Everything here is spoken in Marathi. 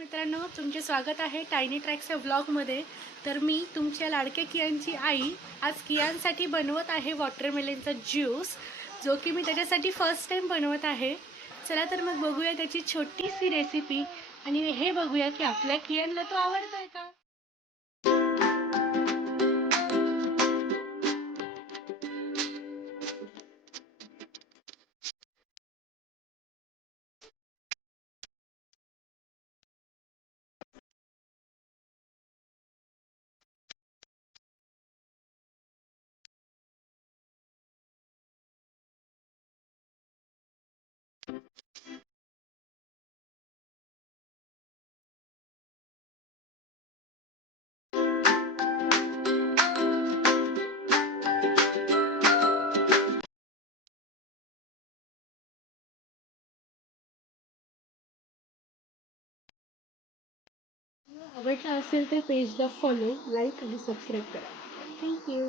मित्रांनो, तुमचे स्वागत आहे टायनी ट्रॅक्सच्या व्लॉगमध्ये. तर मी तुमच्या लाडक्या कियांची आई आज कियांसाठी बनवत आहे वॉटरमेलनचा ज्यूस, जो की मी त्याच्यासाठी फर्स्ट टाइम बनवत आहे. चला तर मग बघूया त्याची छोटीशी रेसिपी आणि हे बघूया की आपल्या कियांना तो आवडतोय का. आवडला असेल तर पेजला फॉलो, लाईक आणि सबस्क्राईब करा. थँक्यू.